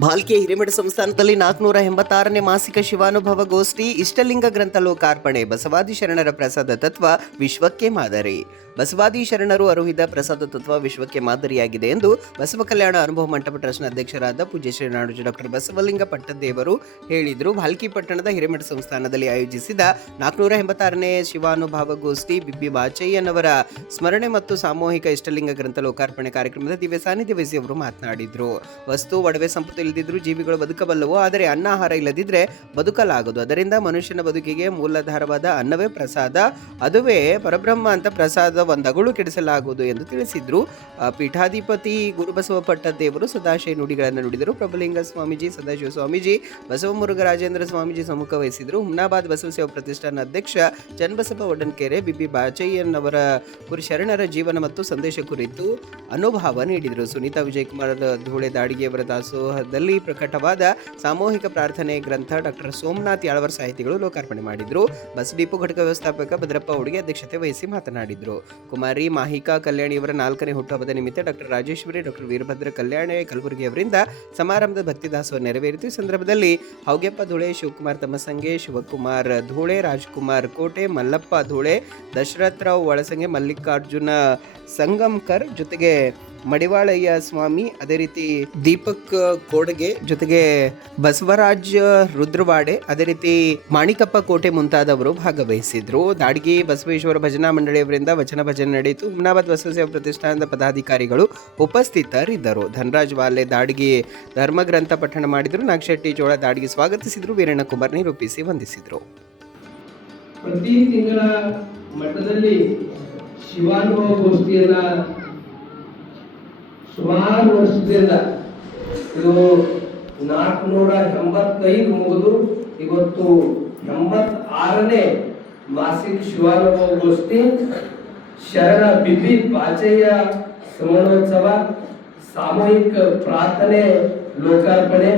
ಭಾಲ್ಕೆ ಹಿರೇಮಠ ಸಂಸ್ಥಾನದಲ್ಲಿ ನಾಲ್ಕುನೂರ ಎಂಬತ್ತಾರನೇ ಮಾಸಿಕ ಶಿವಾನುಭವ ಗೋಷ್ಠಿ ಇಷ್ಟಲಿಂಗ ಗ್ರಂಥ ಲೋಕಾರ್ಪಣೆ ಬಸವಾದಿ ಶರಣರ ಪ್ರಸಾದ ತತ್ವ ವಿಶ್ವಕ್ಕೆ ಮಾದರಿ. ಬಸವಾದಿ ಶರಣರು ಅರುಹಿದ ಪ್ರಸಾದ ತತ್ವ ವಿಶ್ವಕ್ಕೆ ಮಾದರಿಯಾಗಿದೆ ಎಂದು ಬಸವ ಕಲ್ಯಾಣ ಅನುಭವ ಮಂಟಪ ಟ್ರಸ್ಟ್ನ ಅಧ್ಯಕ್ಷರಾದ ಪೂಜ್ಯ ಶ್ರೀ ನಾಡೋಜಿ ಡಾಕ್ಟರ್ ಬಸವಲಿಂಗ ಪಟ್ಟದೇವರು ಹೇಳಿದರು. ಭಾಲ್ಕಿ ಪಟ್ಟಣದ ಹಿರೇಮಠ ಸಂಸ್ಥಾನದಲ್ಲಿ ಆಯೋಜಿಸಿದ ನಾಲ್ಕುನೂರ ಎಂಬತ್ತಾರನೇ ಶಿವಾನುಭವ ಗೋಷ್ಠಿ ಬಿಬ್ಬಿ ಬಾಚಯ್ಯನವರ ಸ್ಮರಣೆ ಮತ್ತು ಸಾಮೂಹಿಕ ಇಷ್ಟಲಿಂಗ ಗ್ರಂಥ ಲೋಕಾರ್ಪಣೆ ಕಾರ್ಯಕ್ರಮದ ದಿವ್ಯ ಸಾನ್ನಿಧ್ಯ ವಹಿಸಿ ಅವರು ಮಾತನಾಡಿದರು. ವಸ್ತು, ಒಡವೆ, ಸಂಪತ್ತು ಇಲ್ಲದಿದ್ರೂ ಜೀವಿಗಳು ಬದುಕಬಲ್ಲವು. ಆದರೆ ಅನ್ನಾಹಾರ ಇಲ್ಲದಿದ್ರೆ ಬದುಕಲಾಗದು. ಅದರಿಂದ ಮನುಷ್ಯನ ಬದುಕಿಗೆ ಮೂಲಾಧಾರವಾದ ಅನ್ನವೇ ಪ್ರಸಾದ. ಅದುವೇ ಪರಬ್ರಹ್ಮ ಅಂತ ಪ್ರಸಾದ ಒಂದಗಳು ಕೆಡಿಸಲಾಗುವುದು ಎಂದು ತಿಳಿಸಿದ್ರು. ಪೀಠಾಧಿಪತಿ ಗುರುಬಸವ ಪಟ್ಟದೇವರು ಸದಾಶಯ ನುಡಿಗಳನ್ನು ನುಡಿದರು. ಪ್ರಭುಲಿಂಗ ಸ್ವಾಮೀಜಿ, ಸದಾಶಿವ ಸ್ವಾಮೀಜಿ ಬಸವ ಮುರುಘರಾಜೇಂದ್ರ ಸ್ವಾಮೀಜಿ ಸಮ್ಮುಖ ವಹಿಸಿದ್ರು ಹುಮ್ನಾಬಾದ್ ಬಸವ ಸೇವಾ ಪ್ರತಿಷ್ಠಾನ ಅಧ್ಯಕ್ಷ ಚನ್ನಬಸಪ್ಪ ಒಡನ್ಕೆರೆ, ಬಿಬಿ ಬಾಚಯ್ಯನವರ ಗುರು ಶರಣರ ಜೀವನ ಮತ್ತು ಸಂದೇಶ ಕುರಿತು ಅನುಭವ ನೀಡಿದರು. ಸುನೀತಾ ವಿಜಯಕುಮಾರ್ ಧೂಳೆ ದಾಡಿಗೆಯವರ ದಾಸೋಹದಲ್ಲಿ ಪ್ರಕಟವಾದ ಸಾಮೂಹಿಕ ಪ್ರಾರ್ಥನೆ ಗ್ರಂಥ ಡಾಕ್ಟರ್ ಸೋಮನಾಥ್ ಯಾಳವರ್ ಸಾಹಿತಿಗಳು ಲೋಕಾರ್ಪಣೆ ಮಾಡಿದ್ರು. ಬಸ್ ಡಿಪೋ ಘಟಕ ವ್ಯವಸ್ಥಾಪಕ ಭದ್ರಪ್ಪ ಉಡುಗೆ ಅಧ್ಯಕ್ಷತೆ ವಹಿಸಿ ಮಾತನಾಡಿದ್ರು. ಕುಮಾರಿ ಮಾಹಿಕಾ ಕಲ್ಯಾಣಿ ಅವರ ನಾಲ್ಕನೇ ಹುಟ್ಟುಹಬ್ಬದ ನಿಮಿತ್ತ ಡಾಕ್ಟರ್ ರಾಜೇಶ್ವರಿ, ಡಾಕ್ಟರ್ ವೀರಭದ್ರ ಕಲ್ಯಾಣಿ ಕಲಬುರಗಿ ಅವರಿಂದ ಸಮಾರಂಭದ ಭಕ್ತಿದಾಸೋಹ ನೆರವೇರಿತು. ಈ ಸಂದರ್ಭದಲ್ಲಿ ಹೌಗೆಪ್ಪ ಧೂಳೆ, ಶಿವಕುಮಾರ್ ತಮ್ಮಸಂಗೆ, ಶಿವಕುಮಾರ್ ಧೂಳೆ, ರಾಜ್ಕುಮಾರ್ ಕೋಟೆ, ಮಲ್ಲಪ್ಪ ಧೂಳೆ ದಶರಥರಾವ್ ಒಳಸಂಗೆ, ಮಲ್ಲಿಕಾರ್ಜುನ ಸಂಗಮ್ಕರ್ ಜೊತೆಗೆ ಮಡಿವಾಳಯ್ಯ ಸ್ವಾಮಿ, ಅದೇ ರೀತಿ ದೀಪಕ್ ಕೋಡಗೆ ಜೊತೆಗೆ ಬಸವರಾಜ್ ರುದ್ರವಾಡೆ, ಅದೇ ರೀತಿ ಮಾಣಿಕಪ್ಪ ಕೋಟೆ ಮುಂತಾದವರು ಭಾಗವಹಿಸಿದ್ರು. ದಾಡಿಗೆ ಬಸವೇಶ್ವರ ಭಜನಾ ಮಂಡಳಿಯವರಿಂದ ವಚನ ಭಜನೆ ನಡೆಯಿತು. ಹುಮ್ನಾಬಾದ್ ಬಸವ ಸೇವಾ ಪ್ರತಿಷ್ಠಾನದ ಪದಾಧಿಕಾರಿಗಳು ಉಪಸ್ಥಿತರಿದ್ದರು. ಧನರಾಜ್ ವಾಲೆ ದಾಡಿಗೆ ಧರ್ಮಗ್ರಂಥ ಪಠಣ ಮಾಡಿದ್ರು. ನಾಗಶೆಟ್ಟಿ ಜೋಳ ದಾಡಿಗೆ ಸ್ವಾಗತಿಸಿದ್ರು. ವೀರಣ್ಣ ಕುಮಾರ್ ನಿರೂಪಿಸಿ ವಂದಿಸಿದ್ರು. ಪ್ರತಿ ತಿಂಗಳ ಮಠದಲ್ಲಿ ಶಿವಾನುಭವ ಗೋಷ್ಠಿಯನ್ನ ಸುಮಾರು ವರ್ಷದಿಂದ ಇದು ನಾಲ್ಕುನೂರ ಎಂಬತ್ತೈದು ಮುಗಿದು ಇವತ್ತು ಎಂಬತ್ತಾರನೇ ಮಾಸಿಕ ಶಿವಾನುಭವ ಗೋಷ್ಠಿ ಶರಣ ಬಿಬಿ ಪಾಚಯ್ಯ ಸಮಣೋತ್ಸವ ಸಾಮೂಹಿಕ ಪ್ರಾರ್ಥನೆ, ಲೋಕಾರ್ಪಣೆ.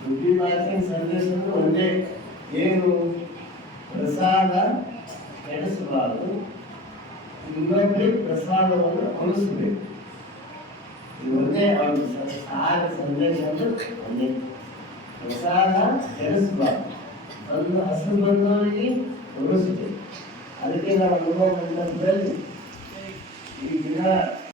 ಬುದ್ಧಿ ಮಾತಿನ ಸಂದೇಶವು ಒಂದೇ ಏನು ಪ್ರಸಾದ ಕೆಡಿಸಬಾರದು ಇನ್ನೊಬ್ಬರಿಗೆ ಪ್ರಸಾದವನ್ನು ಉಳಿಸಬೇಕು ಒಂದೇ ಒಂದು ಸಾರ ಸಂದೇಶ ಒಂದೇ ಪ್ರಸಾದ ಕೆಡಿಸಬಾರ್ದು ಒಂದು ಹಸು ಬಂದವರಿಗೆ ಅದಕ್ಕೆ ನಾವು ಅನುಭವ ಬಂದಲ್ಲಿ ಈ ದಿನ